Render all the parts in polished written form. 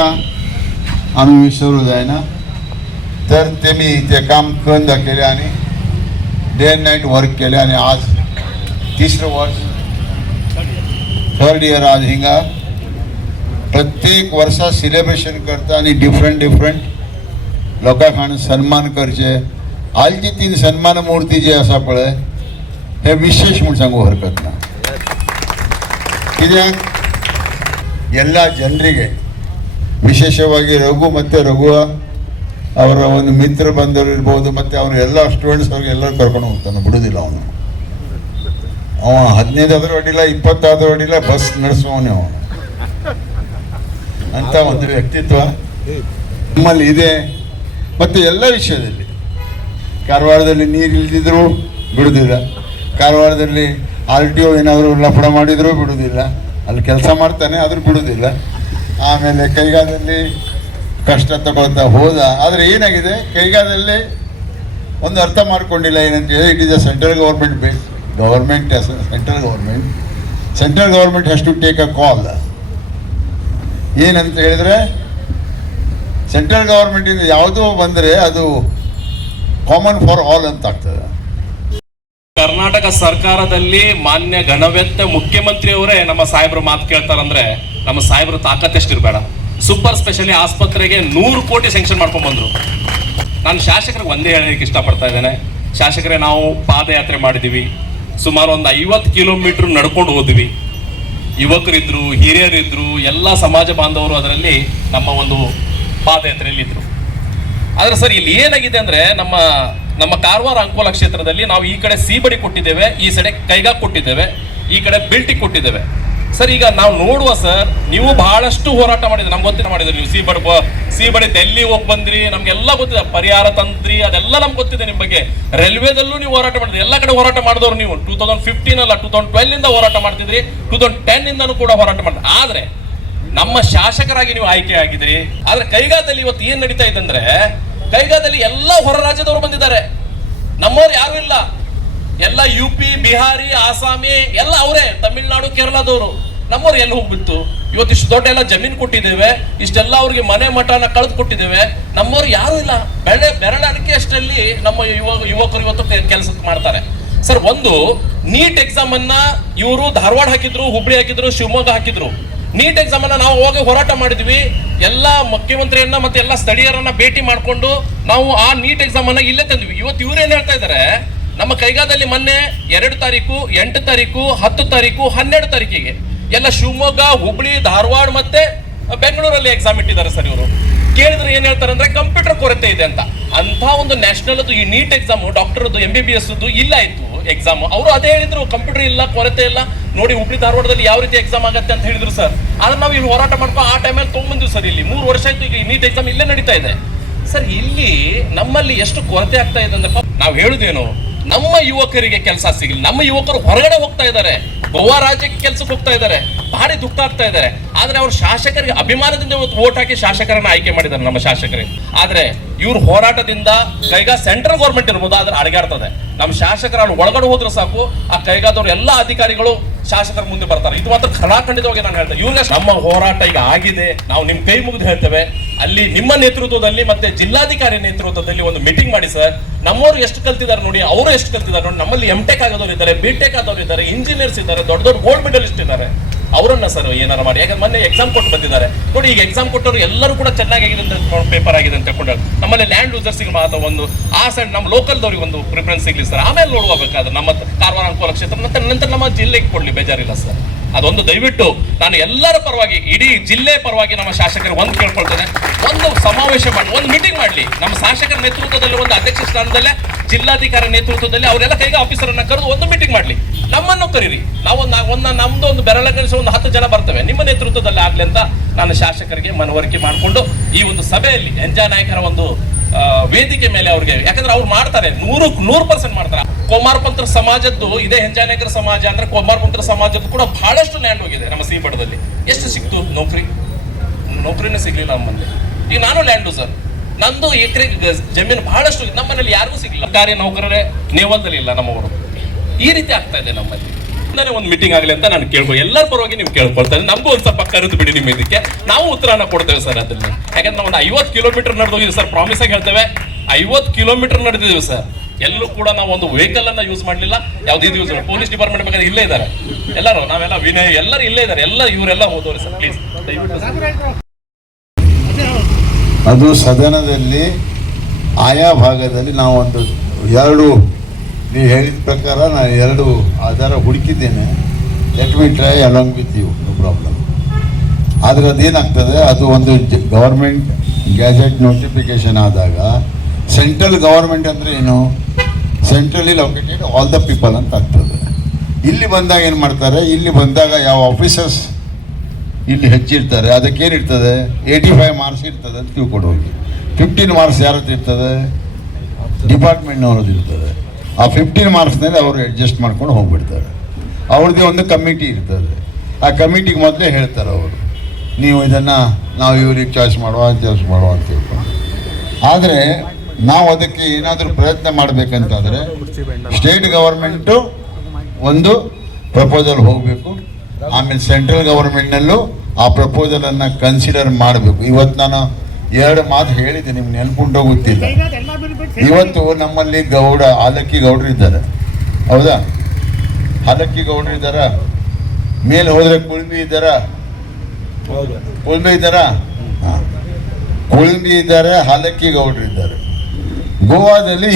आम्ही विसरू जायना. तर तेमी ते काम करून दाखयलें आनी डे एंड नायट वर्क केलें आनी आज 3रं वर्स 3rd इयर आज हिंगा प्रत्येक वर्सा सेलिब्रेशन करता आनी डिफरंट लोकांक हाडून सन्मान करचे. आलची 3 सन्मान मूर्ती जी आसा पळय हे विशेष म्हूण सांगूंक हरकत ना. कित्याक ಎಲ್ಲ ಜನರಿಗೆ ವಿಶೇಷವಾಗಿ ರಘು ಮತ್ತು ರಘು ಅವರ ಒಂದು ಮಿತ್ರ ಬಂಧವರು ಇರ್ಬೋದು, ಮತ್ತು ಅವನು ಎಲ್ಲ ಸ್ಟೂಡೆಂಟ್ಸ್ ಅವ್ರಿಗೆ ಎಲ್ಲರೂ ಕರ್ಕೊಂಡು ಹೋಗ್ತಾನೆ, ಬಿಡೋದಿಲ್ಲ ಅವನು. 15 ಆದರೂ ಅಡ್ಡಿಲ್ಲ, 20 ಆದರೂ ಅಡ್ಡಿಲ್ಲ, ಬಸ್ ನಡೆಸುವವನೇ ಅವನು. ಅಂತ ಒಂದು ವ್ಯಕ್ತಿತ್ವ ನಮ್ಮಲ್ಲಿ ಇದೆ. ಮತ್ತು ಎಲ್ಲ ವಿಷಯದಲ್ಲಿ ಕಾರವಾರದಲ್ಲಿ ನೀರು ಇಲ್ದಿದ್ರು ಬಿಡೋದಿಲ್ಲ, ಕಾರವಾರದಲ್ಲಿ RTO ಏನಾದರೂ ಲಫಡ ಮಾಡಿದರೂ ಬಿಡೋದಿಲ್ಲ, ಅಲ್ಲಿ ಕೆಲಸ ಮಾಡ್ತಾನೆ ಆದರೂ ಬಿಡೋದಿಲ್ಲ. ಆಮೇಲೆ ಕೈಗಾದಲ್ಲಿ ಕಷ್ಟ ತಗೊಳ್ತಾ ಹೋದ. ಆದರೆ ಏನಾಗಿದೆ, ಕೈಗಾದಲ್ಲಿ ಒಂದು ಅರ್ಥ ಮಾಡ್ಕೊಂಡಿಲ್ಲ ಏನಂತ ಹೇಳಿ, it is a central government base government. Central government has to take a call. ಏನಂತ ಹೇಳಿದ್ರೆ ಸೆಂಟ್ರಲ್ ಗೌರ್ಮೆಂಟಿಂದ ಯಾವುದೋ ಬಂದರೆ ಅದು ಕಾಮನ್ ಫಾರ್ ಆಲ್ ಅಂತ ಆಗ್ತದೆ. ಕರ್ನಾಟಕ ಸರ್ಕಾರದಲ್ಲಿ ಮಾನ್ಯ ಘನವೆತ್ತ ಮುಖ್ಯಮಂತ್ರಿಯವರೇ ನಮ್ಮ ಸಾಹೇಬರು ಮಾತು ಕೇಳ್ತಾರಂದ್ರೆ ನಮ್ಮ ಸಾಹೇಬರು ತಾಕತ್ ಎಷ್ಟಿರಬೇಡ. ಸೂಪರ್ ಸ್ಪೆಷಲಿ ಆಸ್ಪತ್ರೆಗೆ 100 ಕೋಟಿ ಸ್ಯಾಂಕ್ಷನ್ ಮಾಡ್ಕೊಂಡ್ ಬಂದ್ರು. ನಾನು ಶಾಸಕರಿಗೆ ಒಂದೇ ಹೇಳಲಿಕ್ಕೆ ಇಷ್ಟಪಡ್ತಾ ಇದ್ದೇನೆ. ಶಾಸಕರೇ, ನಾವು ಪಾದಯಾತ್ರೆ ಮಾಡಿದೀವಿ, ಸುಮಾರು ಒಂದು 50 ಕಿಲೋಮೀಟರ್ ನಡ್ಕೊಂಡು ಹೋದ್ವಿ. ಯುವಕರಿದ್ರು, ಹಿರಿಯರಿದ್ರು, ಎಲ್ಲ ಸಮಾಜ ಬಾಂಧವರು ಅದರಲ್ಲಿ ನಮ್ಮ ಒಂದು ಪಾದಯಾತ್ರೆಯಲ್ಲಿ ಇದ್ರು. ಆದ್ರೆ ಸರ್, ಇಲ್ಲಿ ಏನಾಗಿದೆ ಅಂದ್ರೆ ನಮ್ಮ ಕಾರವಾರ ಅಂಕೋಲ ಕ್ಷೇತ್ರದಲ್ಲಿ ನಾವು ಈ ಕಡೆ ಸೀಬಡಿ ಕೊಟ್ಟಿದ್ದೇವೆ, ಈ ಸೈಡ್ ಕೈಗಾ ಕೊಟ್ಟಿದ್ದೇವೆ, ಈ ಕಡೆ ಬಿಲ್ಟಿ ಕೊಟ್ಟಿದ್ದೇವೆ. ಸರ್, ಈಗ ನಾವು ನೋಡುವ ಸರ್, ನೀವು ಬಹಳಷ್ಟು ಹೋರಾಟ ಮಾಡಿದ್ರೆ, ನಮ್ಗೆ ಗೊತ್ತಿಲ್ಲ ಮಾಡಿದ್ರಿ ನೀವು. ಸೀಬಡಿ ಡೆಲ್ಲಿ ಹೋಗಿ ಬಂದ್ರಿ, ನಮ್ಗೆಲ್ಲ ಗೊತ್ತಿದೆ. ಪರಿಹಾರ ತಂತ್ರಿ ಅದೆಲ್ಲ ನಮ್ಗೆ ಗೊತ್ತಿದೆ ನಿಮ್ಮ ಬಗ್ಗೆ. ರೈಲ್ವೆದಲ್ಲೂ ನೀವು ಹೋರಾಟ ಮಾಡಿದ್ರಿ, ಎಲ್ಲ ಕಡೆ ಹೋರಾಟ ಮಾಡಿದವರು ನೀವು. 2015 ಅಲ್ಲ 2012 ಇಂದ ಹೋರಾಟ ಮಾಡ್ತಿದ್ರಿ, 2010 ಇಂದನೂ ಕೂಡ ಹೋರಾಟ ಮಾಡಿದ್ರಿ. ಆದ್ರೆ ನಮ್ಮ ಶಾಸಕರಾಗಿ ನೀವು ಆಯ್ಕೆ ಆಗಿದ್ರಿ. ಆದ್ರೆ ಕೈಗಾದಲ್ಲಿ ಇವತ್ತು ಏನ್ ನಡೀತಾ ಇದೆ ಅಂದ್ರೆ, ಕೈಗಾದಲ್ಲಿ ಎಲ್ಲ ಹೊರ ರಾಜ್ಯದವರು ಬಂದಿದ್ದಾರೆ, ನಮ್ಮವ್ರು ಯಾರು ಇಲ್ಲ. ಎಲ್ಲ UP, ಬಿಹಾರಿ, ಆಸಾಮಿ ಎಲ್ಲ ಅವರೇ, ತಮಿಳ್ನಾಡು, ಕೇರಳದವರು. ನಮ್ಮವ್ರು ಎಲ್ಲಿ ಹೋಗ್ಬಿಟ್ಟು ಇವತ್ತು ಇಷ್ಟು ದೊಡ್ಡ ಎಲ್ಲ ಜಮೀನು ಕೊಟ್ಟಿದ್ದೇವೆ, ಇಷ್ಟೆಲ್ಲ ಅವ್ರಿಗೆ ಮನೆ ಮಠನ ಕಳೆದು ಕೊಟ್ಟಿದ್ದೇವೆ. ನಮ್ಮವ್ರು ಯಾರು ಇಲ್ಲ. ಬೆರಳಿಕೆ ಅಷ್ಟರಲ್ಲಿ ನಮ್ಮ ಯುವಕರು ಇವತ್ತು ಕೆಲಸ ಮಾಡ್ತಾರೆ. ಸರ್, ಒಂದು ನೀಟ್ ಎಕ್ಸಾಮ್ ಅನ್ನ ಇವರು ಧಾರವಾಡ ಹಾಕಿದ್ರು, ಹುಬ್ಳಿ ಹಾಕಿದ್ರು, ಶಿವಮೊಗ್ಗ ಹಾಕಿದ್ರು. ನೀಟ್ ಎಕ್ಸಾಮ್ ಅನ್ನ ನಾವು ಹೋಗಿ ಹೋರಾಟ ಮಾಡಿದ್ವಿ. ಎಲ್ಲ ಮುಖ್ಯಮಂತ್ರಿಯನ್ನ ಮತ್ತೆ ಎಲ್ಲ ಸ್ಥಳೀಯರನ್ನ ಭೇಟಿ ಮಾಡಿಕೊಂಡು ನಾವು ಆ ನೀಟ್ ಎಕ್ಸಾಮ್ ಅನ್ನ ಇಲ್ಲೇ ತಂದ್ವಿ. ಇವತ್ತು ಇವ್ರೇನ್ ಹೇಳ್ತಾ ಇದ್ದಾರೆ, ನಮ್ಮ ಕೈಗಾದಲ್ಲಿ ಮೊನ್ನೆ 2 ತಾರೀಕು, 8 ತಾರೀಕು, 10 ತಾರೀಕು, 12 ತಾರೀಕಿಗೆ ಎಲ್ಲ ಶಿವಮೊಗ್ಗ, ಹುಬ್ಳಿ, ಧಾರವಾಡ ಮತ್ತೆ ಬೆಂಗಳೂರಲ್ಲಿ ಎಕ್ಸಾಮ್ ಇಟ್ಟಿದ್ದಾರೆ. ಸರ್, ಇವರು ಕೇಳಿದ್ರೆ ಏನ್ ಹೇಳ್ತಾರೆ ಅಂದ್ರೆ ಕಂಪ್ಯೂಟರ್ ಕೊರತೆ ಇದೆ ಅಂತ. ಒಂದು ನ್ಯಾಷನಲ್ ಈ ನೀಟ್ ಎಕ್ಸಾಮ್ ಡಾಕ್ಟರ್ದು MBBS ಇಲ್ಲ ಇತ್ತು ಎಕ್ಸಾಮ್. ಅವರು ಅದೇ ಹೇಳಿದ್ರು, ಕಂಪ್ಯೂಟರ್ ಇಲ್ಲ, ಕೊರತೆ ಇಲ್ಲ. ನೋಡಿ ಹುಬ್ಳಿ ಧಾರವಾಡದಲ್ಲಿ ಯಾವ ರೀತಿ ಎಕ್ಸಾಮ್ ಆಗತ್ತೆ ಅಂತ ಹೇಳಿದ್ರು ಸರ್. ಆದ್ರೆ ನಾವು ಇಲ್ಲಿ ಹೋರಾಟ ಮಾಡ್ಕೊಂಡು ಆ ಟೈಮಲ್ಲಿ ತೊಗೊಂಡ್ಬಂದ್ವಿ ಸರ್. ಇಲ್ಲಿ 3 ವರ್ಷ ಆಯ್ತು ಈಗ ನೀಟ್ ಎಕ್ಸಾಮ್ ಇಲ್ಲೇ ನಡೀತಾ ಇದೆ. ಸರ್, ಇಲ್ಲಿ ನಮ್ಮಲ್ಲಿ ಎಷ್ಟು ಕೊರತೆ ಆಗ್ತಾ ಇದೆ ಅಂದ್ರೆ, ನಾವು ಹೇಳುದೇನು, ನಮ್ಮ ಯುವಕರಿಗೆ ಕೆಲಸ ಸಿಗಲಿ. ನಮ್ಮ ಯುವಕರು ಹೊರಗಡೆ ಹೋಗ್ತಾ ಇದ್ದಾರೆ, ಗೋವಾ ರಾಜ್ಯಕ್ಕೆ ಕೆಲಸಕ್ಕೆ ಹೋಗ್ತಾ ಇದ್ದಾರೆ, ಭಾರಿ ದುಃಖ ಆಗ್ತಾ ಇದ್ದಾರೆ. ಆದ್ರೆ ಅವ್ರ ಶಾಸಕರಿಗೆ ಅಭಿಮಾನದಿಂದ ಇವತ್ತು ವೋಟ್ ಹಾಕಿ ಶಾಸಕರನ್ನ ಆಯ್ಕೆ ಮಾಡಿದ್ದಾರೆ ನಮ್ಮ ಶಾಸಕರಿಗೆ. ಆದ್ರೆ ಇವ್ರ ಹೋರಾಟದಿಂದ ಕೈಗಾ ಸೆಂಟ್ರಲ್ ಗೌರ್ಮೆಂಟ್ ಇರ್ಬೋದು, ಆದ್ರೆ ಅಡಗಾಡ್ತದೆ. ನಮ್ಮ ಶಾಸಕರು ಒಳಗಡೆ ಹೋದ್ರೆ ಸಾಕು, ಆ ಕೈಗಾದವ್ರು ಎಲ್ಲ ಅಧಿಕಾರಿಗಳು ಶಾಸಕರ ಮುಂದೆ ಬರ್ತಾರೆ. ಇದು ಮಾತ್ರ ಖಡಾಖಂಡಿತವಾಗಿ ನಾನು ಹೇಳ್ತೇನೆ. ಇವ್ರಿಗೆ ನಮ್ಮ ಹೋರಾಟ ಈಗ ಆಗಿದೆ, ನಾವು ನಿಮ್ ಕೈ ಮುಗಿದು ಹೇಳ್ತೇವೆ. ಅಲ್ಲಿ ನಿಮ್ಮ ನೇತೃತ್ವದಲ್ಲಿ ಮತ್ತೆ ಜಿಲ್ಲಾಧಿಕಾರಿ ನೇತೃತ್ವದಲ್ಲಿ ಒಂದು ಮೀಟಿಂಗ್ ಮಾಡಿ ಸರ್. ನಮ್ಮವರು ಎಷ್ಟು ಕಲ್ತಿದ್ದಾರೆ ನೋಡಿ, ಅವರು ಎಷ್ಟು ಕಲ್ತಿದ್ದಾರೆ ನೋಡಿ. ನಮ್ಮಲ್ಲಿ MTech ಆಗೋರು ಇದ್ದಾರೆ, BTech ಆದವ್ರು ಇದ್ದಾರೆ, ಇಂಜಿನಿಯರ್ಸ್ ಇದ್ದಾರೆ, ದೊಡ್ಡ ದೊಡ್ಡ ಗೋಲ್ಡ್ ಮೆಡಲಿಸ್ಟ್ ಇದ್ದಾರೆ. ಅವರನ್ನ ಸರ್ ಏನಾರು ಮಾಡಿ, ಯಾಕಂದ್ರೆ ಮೊನ್ನೆ ಎಕ್ಸಾಮ್ ಕೊಟ್ಟು ಬಂದಿದ್ದಾರೆ ನೋಡಿ. ಈಗ ಎಕ್ಸಾಮ್ ಕೊಟ್ಟವರು ಎಲ್ಲರೂ ಕೂಡ ಚೆನ್ನಾಗಿದೆ ಅಂತ ಪೇಪರ್ ಆಗಿದೆ ಅಂತ ತಗೊಂಡು ನಮ್ಮಲ್ಲಿ ಲ್ಯಾಂಡ್ ಯೂಸರ್ಸ್ಗೆ ಮಾತ್ರ ಒಂದು ಆ ಸೈಡ್ ನಮ್ಮ ಲೋಕಲ್ದವ್ರಿಗೆ ಒಂದು ಪ್ರಿಫರೆನ್ಸ್ ಸಿಗ್ಲಿ ಸರ್. ಆಮೇಲೆ ನೋಡುವಾಗಬೇಕಾದ್ರೆ ನಮ್ಮ ಕಾರವಾರ ಅಂಕೋಲ ಕ್ಷೇತ್ರ ನಂತರ ನಮ್ಮ ಜಿಲ್ಲೆಗೆ ಕೊಡ್ಲಿ, ಬೇಜಾರಿಲ್ಲ ಸರ್. ಅದೊಂದು ದಯವಿಟ್ಟು ನಾನು ಎಲ್ಲರ ಪರವಾಗಿ, ಇಡೀ ಜಿಲ್ಲೆ ಪರವಾಗಿ ನಮ್ಮ ಶಾಸಕರು ಒಂದು ಕೇಳ್ಕೊಳ್ತೇನೆ, ಒಂದು ಸಮಾವೇಶ ಮಾಡಿ, ಒಂದು ಮೀಟಿಂಗ್ ಮಾಡಲಿ. ನಮ್ಮ ಶಾಸಕರ ನೇತೃತ್ವದಲ್ಲಿ ಒಂದು ಅಧ್ಯಕ್ಷ ಸ್ಥಾನದಲ್ಲೇ ಜಿಲ್ಲಾಧಿಕಾರಿ ನೇತೃತ್ವದಲ್ಲಿ ಅವರೆಲ್ಲ ಕೈಗೆ ಆಫೀಸರನ್ನ ಕರೆದು ಒಂದು ಮೀಟಿಂಗ್ ಮಾಡಲಿ. ನಮ್ಮನ್ನು ಕರೀರಿ, ನಮ್ದು ಒಂದು ಬೆರಳಗಣಿಸಿ ಒಂದು 10 ಜನ ಬರ್ತೇವೆ, ನಿಮ್ಮ ನೇತೃತ್ವದಲ್ಲಿ ಆಗ್ಲಿ ಅಂತ ನಾನು ಶಾಸಕರಿಗೆ ಮನವರಿಕೆ ಮಾಡಿಕೊಂಡು ಈ ಒಂದು ಸಭೆಯಲ್ಲಿ ಹೆಂಜಾ ನಾಯಕರ ಒಂದು ವೇದಿಕೆ ಮೇಲೆ ಅವ್ರಿಗೆ, ಯಾಕಂದ್ರೆ ಅವ್ರು ಮಾಡ್ತಾರೆ 100% ಮಾಡ್ತಾರೆ. ಕೋಮಾರಪಂತ್ರ ಸಮಾಜದ್ದು ಇದೇ ಹೆಂಜಾ ನಾಯಕರ ಸಮಾಜ ಅಂದ್ರೆ ಕೋಮಾರಪಂತ್ರ ಸಮಾಜದ್ದು ಕೂಡ ಬಹಳಷ್ಟು ಲ್ಯಾಂಡ್ ಹೋಗಿದೆ ನಮ್ಮ ಸೀಬಡದಲ್ಲಿ. ಎಷ್ಟು ಸಿಕ್ತು ನೌಕರಿನೇ ಸಿಗ್ಲಿಲ್ಲ ನಮ್ಮಲ್ಲಿ. ಈಗ ನಾನು ಲ್ಯಾಂಡ್ ಸರ್, ನಂದು ಎಕರೆ ಜಮೀನು ಬಹಳಷ್ಟು, ನಮ್ಮನೇಲಿ ಯಾರಿಗೂ ಸಿಗ್ಲಿಲ್ಲ. ಸರ್ಕಾರಿ ನೌಕರರೇ ನೇವಲ್ದಲ್ಲಿ ಇಲ್ಲ ನಮ್ಮವರು. ಈ ರೀತಿ ಆಗ್ತಾ ಇದೆ ನಮ್ಮಲ್ಲಿ. ಒಂದು ಮೀಟಿಂಗ್ ಆಗಲಿ ಅಂತ ನಾನು ಕೇಳ್ಕೊ, ಎಲ್ಲರ ಪರವಾಗಿ ನೀವು ಕೇಳ್ಕೊಳ್ತಾರೆ. ನಮಗೂ ಒಂದು ಸ್ವಲ್ಪ ಕರೆದು ಬಿಡಿ ನಿಮ್ಮ ಇದಕ್ಕೆ, ನಾವು ಉತ್ತರನ ಕೊಡ್ತೇವೆ ಸರ್ ಅದನ್ನ. ಯಾಕಂದ್ರೆ ನಾವು ಒಂದು 50 ಕಿಲೋಮೀಟರ್ ನಡೆದೋಗಿದ್ದೀವಿ ಸರ್, ಪ್ರಾಮಿಸ್ ಆಗಿ ಹೇಳ್ತೇವೆ 50 ಕಿಲೋಮೀಟರ್ ನಡೆದಿದ್ದೀವಿ ಸರ್. ಎಲ್ಲೂ ಕೂಡ ನಾವು ಒಂದು ವೆಹಿಕಲ್ ಅನ್ನ ಯೂಸ್ ಮಾಡಲಿಲ್ಲ, ಯಾವ್ದು ಇದು ಯೂಸ್ ಮಾಡಿ. ಪೊಲೀಸ್ ಡಿಪಾರ್ಟ್ಮೆಂಟ್ ಬೇಕಾದ್ರೆ ಇಲ್ಲೇ ಇದ್ದಾರೆ ಎಲ್ಲರೂ, ನಾವೆಲ್ಲ ವಿನಯ್ ಎಲ್ಲರೂ ಇಲ್ಲೇ ಇದ್ದಾರೆ, ಎಲ್ಲ ಇವರೆಲ್ಲ ಹೋದವ್ರಿ ಸರ್. ಪ್ಲೀಸ್ ಅದು ಸದನದಲ್ಲಿ ಆಯಾ ಭಾಗದಲ್ಲಿ ನಾವು ಒಂದು 2 ನೀವು ಹೇಳಿದ ಪ್ರಕಾರ ನಾನು 2 ಆಧಾರ ಹುಡುಕಿದ್ದೇನೆ. Let me try along with you, no problem. ಆದರೆ ಅದೇನಾಗ್ತದೆ, ಅದು ಒಂದು ಗವರ್ಮೆಂಟ್ ಗ್ಯಾಜೆಟ್ ನೋಟಿಫಿಕೇಶನ್ ಆದಾಗ ಸೆಂಟ್ರಲ್ ಗವರ್ಮೆಂಟ್ ಅಂದರೆ ಏನು, centrally located all the people ಅಂತ ಆಗ್ತದೆ. ಇಲ್ಲಿ ಬಂದಾಗ ಏನು ಮಾಡ್ತಾರೆ, ಇಲ್ಲಿ ಬಂದಾಗ ಯಾವ ಆಫೀಸರ್ಸ್ ಇಲ್ಲಿ ಹೆಚ್ಚಿರ್ತಾರೆ ಅದಕ್ಕೇನಿರ್ತದೆ 85 ಮಾರ್ಕ್ಸ್ ಇರ್ತದೆ ಅಂತ ತಿಳ್ಕೊಡೋಗಿ. 15 ಮಾರ್ಕ್ಸ್ ಯಾರದ್ದು ಇರ್ತದೆ, ಡಿಪಾರ್ಟ್ಮೆಂಟ್ನವ್ರದ್ದು ಇರ್ತದೆ. ಆ 15 ಮಾರ್ಕ್ಸ್ನಲ್ಲಿ ಅವರು ಅಡ್ಜಸ್ಟ್ ಮಾಡ್ಕೊಂಡು ಹೋಗ್ಬಿಡ್ತಾರೆ. ಅವ್ರದ್ದೇ ಒಂದು ಕಮಿಟಿ ಇರ್ತದೆ. ಆ ಕಮಿಟಿಗೆ ಮೊದಲೇ ಹೇಳ್ತಾರೆ ಅವರು, ನೀವು ಇದನ್ನು ನಾವು ಇವ್ರಿಗೆ ಚಾಯ್ಸ್ ಮಾಡುವ ಅಂತ ತಿಳ್ಕೊಂಡು. ಆದರೆ ನಾವು ಅದಕ್ಕೆ ಏನಾದರೂ ಪ್ರಯತ್ನ ಮಾಡಬೇಕಂತಾದರೆ ಸ್ಟೇಟ್ ಗವರ್ಮೆಂಟು ಒಂದು ಪ್ರಪೋಸಲ್ ಹೋಗಬೇಕು, ಆಮೇಲೆ ಸೆಂಟ್ರಲ್ ಗವರ್ಮೆಂಟ್ನಲ್ಲೂ ಆ ಪ್ರಪೋಸಲನ್ನು ಕನ್ಸಿಡರ್ ಮಾಡಬೇಕು. ಇವತ್ತು ನಾನು 2 ಮಾತು ಹೇಳಿದ್ದೆ, ನಿಮ್ಗೆ ನೆನಪುಂಟೋ ಗೊತ್ತಿಲ್ಲ. ಇವತ್ತು ನಮ್ಮಲ್ಲಿ ಹಾಲಕ್ಕಿ ಗೌಡರು ಇದ್ದಾರೆ, ಹೌದಾ? ಹಾಲಕ್ಕಿ ಗೌಡರು ಇದ್ದಾರಾ? ಮೇಲೆ ಹೋದರೆ ಕುಳ್ಬಿ ಇದ್ದಾರಾ? ಕುಳ್ಬಿ ಇದ್ದಾರಾ? ಹಾಂ, ಕುಳ್ಬಿ ಇದ್ದಾರೆ, ಹಾಲಕ್ಕಿ ಗೌಡರು ಇದ್ದಾರೆ. ಗೋವಾದಲ್ಲಿ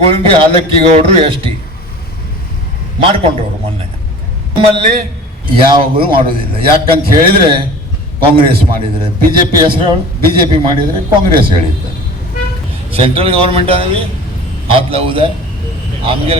ಕುಳ್ಬಿ ಹಾಲಕ್ಕಿ ಗೌಡರು ಎಸ್ ಟಿ ಮಾಡ್ಕೊಂಡ್ರವ್ರು ಮೊನ್ನೆ. ನಮ್ಮಲ್ಲಿ ಯಾವಾಗಲೂ ಮಾಡೋದಿಲ್ಲ. ಯಾಕಂತ ಹೇಳಿದರೆ ಕಾಂಗ್ರೆಸ್ ಮಾಡಿದರೆ BJP ಹೆಸರು, BJP ಮಾಡಿದರೆ ಕಾಂಗ್ರೆಸ್ ಹೇಳಿದ್ದಾರೆ. ಸೆಂಟ್ರಲ್ ಗೌರ್ಮೆಂಟ್ ಅನ್ನೋದು हात लावू द्या आमगेर